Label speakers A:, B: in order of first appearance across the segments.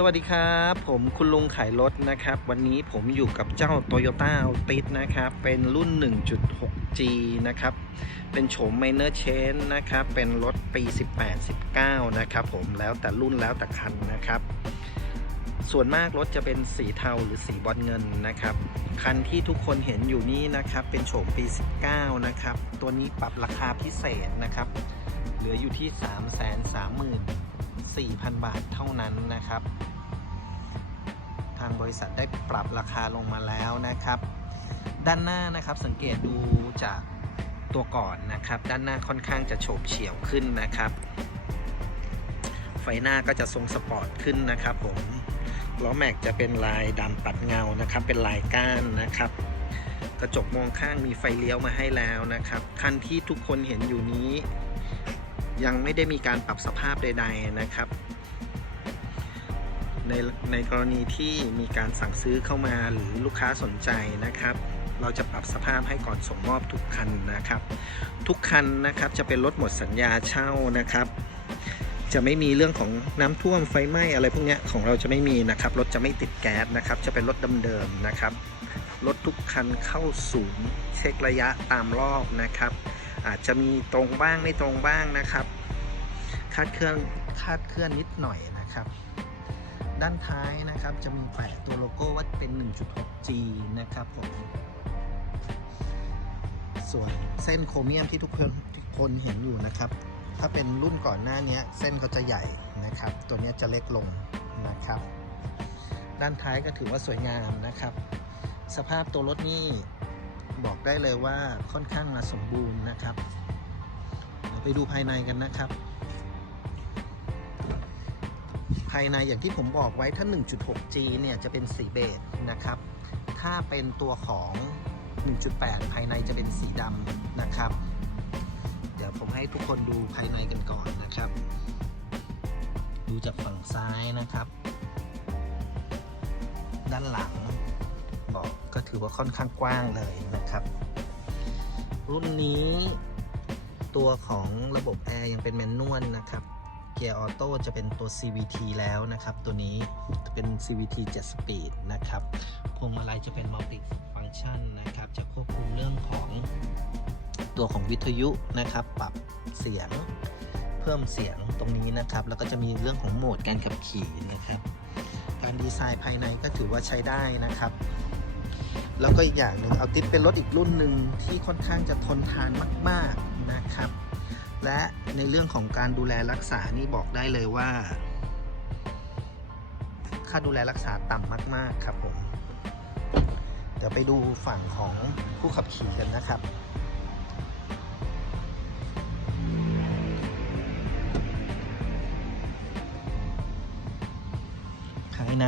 A: สวัสดีครับ ผมคุณลุงขายรถนะครับ วันนี้ผมอยู่กับเจ้า Toyota Altis นะครับ เป็นรุ่น 1.6G นะครับ เป็นโฉม Minor Change นะครับ เป็นรถปี 18-19 นะครับผมแล้วแต่รุ่นแล้วแต่คันนะครับ ส่วนมากรถจะเป็นสีเทาหรือสีบอลเงินนะครับ คันที่ทุกคนเห็นอยู่นี้นะครับ เป็นโฉมปี 19 นะครับ ตัวนี้ปรับราคาพิเศษนะครับ เหลืออยู่ที่ 3 3 0 0 0 4,000 บาทเท่านั้นนะครับ ทางบริษัทได้ปรับราคาลงมาแล้วนะครับ ด้านหน้านะครับสังเกตดูจากตัวก่อนนะครับ ด้านหน้าค่อนข้างจะโฉบเฉี่ยวขึ้นนะครับ ไฟหน้าก็จะทรงสปอร์ตขึ้นนะครับผมล้อแม็กจะเป็นลายดำปัดเงานะครับ เป็นลายก้านนะครับกระจกมองข้างมีไฟเลี้ยวมาให้แล้วนะครับ คันที่ทุกคนเห็นอยู่นี้ ยังไม่ได้มีการปรับสภาพใด ๆนะครับ ในในกรณีที่มีการสั่งซื้อเข้ามาหรือลูกค้าสนใจนะครับ เราจะปรับสภาพให้ก่อนส่งมอบทุกคันนะครับ ทุกคันนะครับจะเป็นรถหมดสัญญาเช่านะครับ จะไม่มีเรื่องของน้ำท่วมไฟไหม้อะไรพวกนี้ของเราจะไม่มีนะครับรถจะไม่ติดแก๊สนะครับ จะเป็นรถเดิมๆนะครับรถทุกคันเข้าศูนย์เช็คระยะตามรอบนะครับ อาจจะมีตรงบ้างไม่ตรงบ้างนะครับคาดเคลื่อนคาดเคลื่อนนิดหน่อยนะครับ ด้านท้ายนะครับ จะมีแปะตัวโลโก้ว่าเป็น 1.6G นะครับผมส่วนเส้นโครเมียมที่ทุกคนทุกคนเห็นอยู่นะครับ ถ้าเป็นรุ่นก่อนหน้านี้เส้นเขาจะใหญ่นะครับ ตัวนี้จะเล็กลงนะครับ ด้านท้ายก็ถือว่าสวยงามนะครับ สภาพตัวรถนี่บอกได้เลยว่าค่อนข้างมาสมบูรณ์นะครับเดี๋ยวไปดูภายในกันนะครับายในอย่างที่ผมบอกไว้ถ้า 1.6G เนี่ยจะเป็นสีเบจนะครับ ถ้าเป็นตัวของ 1.8 ภายในจะเป็นสีดำนะครับ เดี๋ยวผมให้ทุกคนดูภายในกันก่อนนะครับ ดูจากฝั่งซ้ายนะครับ ด้านหลังบอกก็ถือว่าค่อนข้างกว้างเลยนะครับ รุ่นนี้ตัวของระบบแอร์ยังเป็นแมนนวลนะครับ เกียร์ออโต้จะเป็นตัว CVT แล้วนะครับ ตัวนี้เป็น CVT 7 Speed นะครับพวงมาลัยจะเป็น Multi Function นะครับ จะควบคุมเรื่องของตัวของวิทยุนะครับ ปรับเสียงเพิ่มเสียงตรงนี้นะครับ แล้วก็จะมีเรื่องของโหมดการขับขี่นะครับ การดีไซน์ภายในก็ถือว่าใช้ได้นะครับแล้วก็อีกอย่างหนึ่งเอาติดเป็นรถอีกรุ่นหนึ่งที่ค่อนข้างจะทนทานมาก ๆนะครับ และในเรื่องของการดูแลรักษานี่บอกได้เลยว่า ค่าดูแลรักษาต่ำมาก ๆ ครับผม เดี๋ยวไปดูฝั่งของผู้ขับขี่กันนะครับภายใน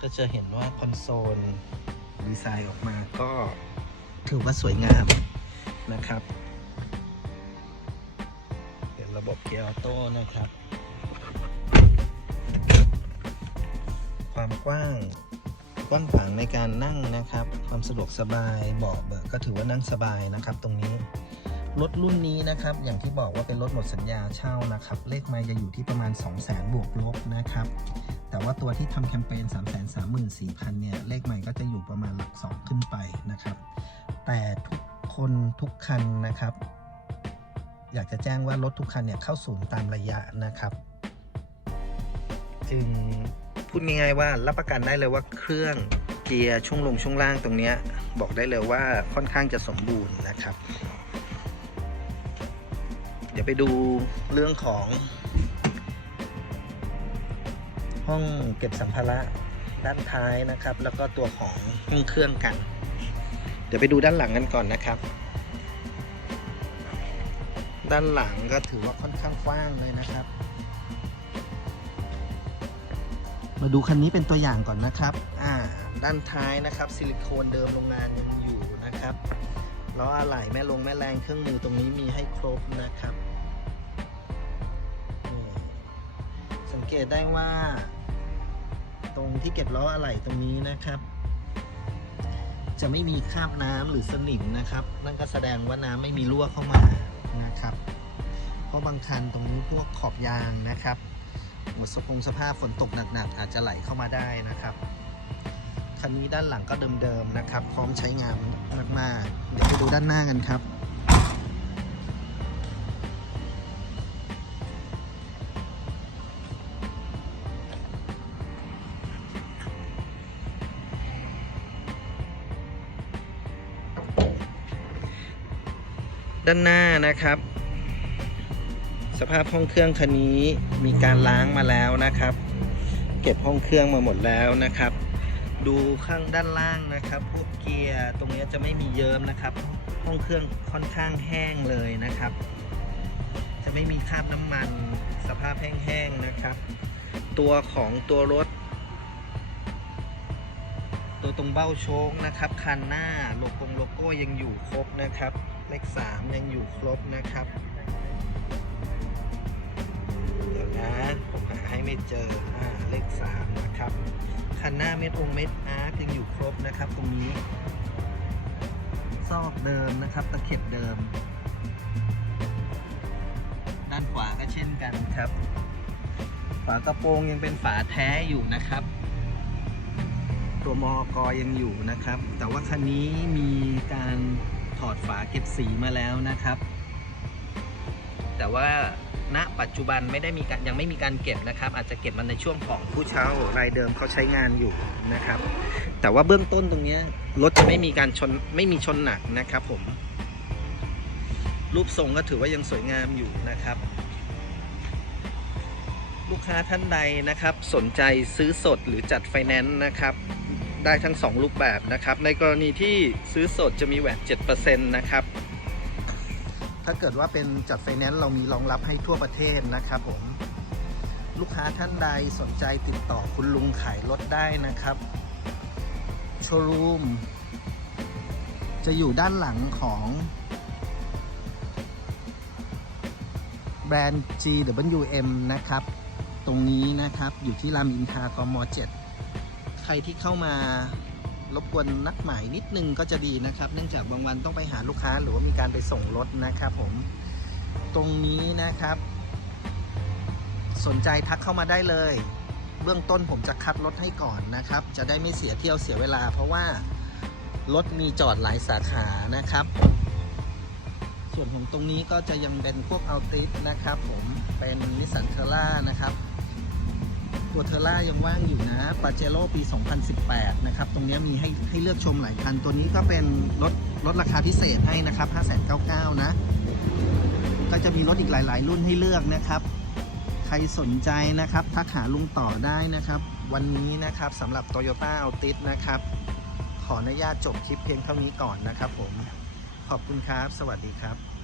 A: ก็จะเห็นว่าคอนโซลดีไซน์ออกมาก็ ถือว่าสวยงามนะครับเป็นระบบเกียร์ออโต้นะครับ ความกว้างกว้างขวางในการนั่งนะครับ ความสะดวกสบายเบาะเบอะก็ถือว่านั่งสบายนะครับ ตรงนี้รถรุ่นนี้นะครับ อย่างที่บอกว่าเป็นรถหมดสัญญาเช่านะครับ เลขไมล์จะอยู่ที่ประมาณ 2 0 0 0 0 0 บวกลบนะครับ แต่ว่าตัวที่ทำแคมเปญ 3 3 4 0 0 0 เนี่ย เลขใหม่ก็จะอยู่ประมาณหลัก 2 ขึ้นไปนะครับ แต่ทุกคนทุกคันนะครับ อยากจะแจ้งว่ารถทุกคันเนี่ยเข้าศูนย์ตามระยะนะครับ จึงพูดง่ายๆว่ารับประกันได้เลยว่าเครื่องเกียร์ช่วงลงช่วงล่างตรงเนี้ยบอกได้เลยว่าค่อนข้างจะสมบูรณ์นะครับ เดี๋ยวไปดูเรื่องของ ห้องเก็บสัมภาระด้านท้ายนะครับ แล้วก็ตัวของห้องเครื่องกัน เดี๋ยวไปดูด้านหลังกันก่อนนะครับ ด้านหลังก็ถือว่าค่อนข้างกว้างเลยนะครับ มาดูคันนี้เป็นตัวอย่างก่อนนะครับ อ่า ด้านท้ายนะครับ ซิลิโคนเดิมโรงงานยังอยู่นะครับล้ออะไหล่แม่ลงแม่แรงเครื่องมือตรงนี้มีให้ครบนะครับ สังเกตได้ว่า ตรงที่เก็บล้ออะไหล่ตรงนี้นะครับ จะไม่มีคราบน้ำหรือสนิมนะครับ นั่นก็แสดงว่าน้ำไม่มีรั่วเข้ามานะครับ เพราะบางคันตรงนี้พวกขอบยางนะครับหมดสภงสภาพฝนตกหนักๆ อาจจะไหลเข้ามาได้นะครับคันนี้ด้านหลังก็เดิมๆนะครับ พร้อมใช้งานมากๆเดี๋ยวไปดูด้านหน้ากันครับ ด้านหน้านะครับ สภาพห้องเครื่องคันนี้มีการล้างมาแล้วนะครับ เก็บห้องเครื่องมาหมดแล้วนะครับ ดูข้างด้านล่างนะครับ พวกเกียร์ตรงนี้จะไม่มีเยิ้มนะครับ ห้องเครื่องค่อนข้างแห้งเลยนะครับ จะไม่มีคราบน้ำมัน สภาพแห้งๆนะครับ ตัวของตัวรถ ตรงเบ้าโชคนะครับ คันหน้าโลโก้โลโก้ยังอยู่ครบนะครับ เลขสามยังอยู่ครบนะครับ เดี๋ยวนะผมหาให้ไม่เจออ่าเลขสามนะครับ คันหน้าเม็ดองเม็ดอาร์คยังอยู่ครบนะครับตรงนี้ ซอกเดิมนะครับ ตะเข็บเดิม ด้านขวาก็เช่นกันครับ ฝากระโปรงยังเป็นฝาแท้อยู่นะครับ ตัวมอกอยังอยู่นะครับ แต่ว่าคันนี้มีการถอดฝาเก็บสีมาแล้วนะครับ แต่ว่าณปัจจุบันไม่ได้มีการยังไม่มีการเก็บนะครับ อาจจะเก็บมันในช่วงของผู้เช่ารายเดิมเขาใช้งานอยู่นะครับ แต่ว่าเบื้องต้นตรงนี้รถจะไม่มีการชนไม่มีชนหนักนะครับ ผม รูปทรงก็ถือว่ายังสวยงามอยู่นะครับ ลูกค้าท่านใดนะครับ สนใจซื้อสดหรือจัดไฟแนนซ์นะครับ ได้ทั้ง 2 รูปแบบนะครับ ในกรณีที่ซื้อสดจะมีแหวน7%นะครับ ถ้าเกิดว่าเป็นจัดไฟแนนซ์เรามีรองรับให้ทั่วประเทศนะครับผม ลูกค้าท่านใดสนใจติดต่อคุณลุงขายรถได้นะครับโชว์รูมจะอยู่ด้านหลังของแบรนด์ GWM นะครับ ตรงนี้นะครับ อยู่ที่รามอินทรากม 7 ใครที่เข้ามารบกวนนัดหมายนิดนึงก็จะดีนะครับ เนื่องจากบางวันต้องไปหาลูกค้าหรือว่ามีการไปส่งรถนะครับผมตรงนี้นะครับ สนใจทักเข้ามาได้เลย เบื้องต้นผมจะคัดรถให้ก่อนนะครับ จะได้ไม่เสียเที่ยวเสียเวลา เพราะว่ารถมีจอดหลายสาขานะครับ ส่วนของตรงนี้ก็จะยังเป็นพวกอัลติสนะครับ ผมเป็นนิสสันเทอร่านะครับ วเทอร่ายังว่างอยู่นะปาเจโร่ปี 2018 นะครับ ตรงนี้มีให้ให้เลือกชมหลายคัน ตัวนี้ก็เป็นรถลดราคาพิเศษให้นะครับ 599 นะ ก็จะมีรถอีกหลาย ๆ รุ่นให้เลือกนะครับ ใครสนใจนะครับ ทักหาลุงต่อได้นะครับ วันนี้นะครับสำหรับ Toyota Altis นะครับ ขออนุญาตจบคลิปเพียงเท่านี้ก่อนนะครับผม ขอบคุณครับ สวัสดีครับ